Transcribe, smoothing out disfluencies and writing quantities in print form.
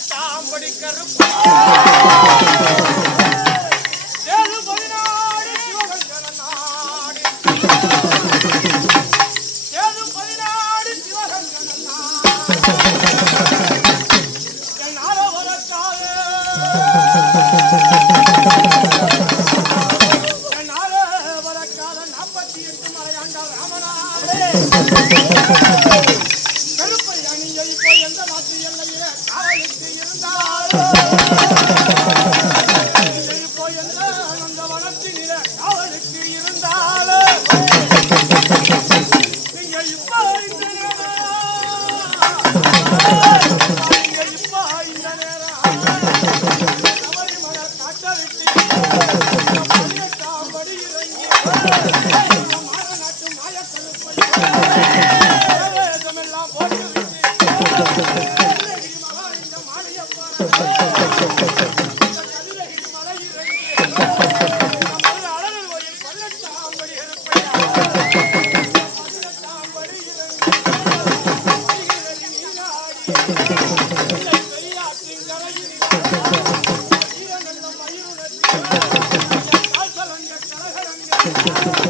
18ஆம் படி கருப்பு ஏழு 14 சிவகங்கன நாடு ஏழு 14 சிவகங்கன நாடு என்னால வரத்தாலே என்னால வரக்காத 48 மலையாண்டார் ராமனாவே கருப்பையா நீங்க இப்போ எந்த நாட்டு எல்லையே காவலுக்கு இருந்தாலும் இப்போ எந்த அந்த வனத்தினில காவலுக்கு இருந்தாலும் நீங்க இப்போ இந்த நேரம் சபரிமலை காட்ட விட்டு 18ஆம் படி இறங்கி மாறநாட்டு மாயக்கருப்பை எல்லாம் போட்டு விட்டு இந்த மாளிகப்பான கதிரகிரி மலை இறங்கி அழகர் கோயில் 18ஆம் படி இருப்பையா 18ஆம் படி இறங்கி நீராடி பெரியாற்றின் கரையில் நல்ல மயிருணர்ச்சி கால்கலங்க கரகரங்க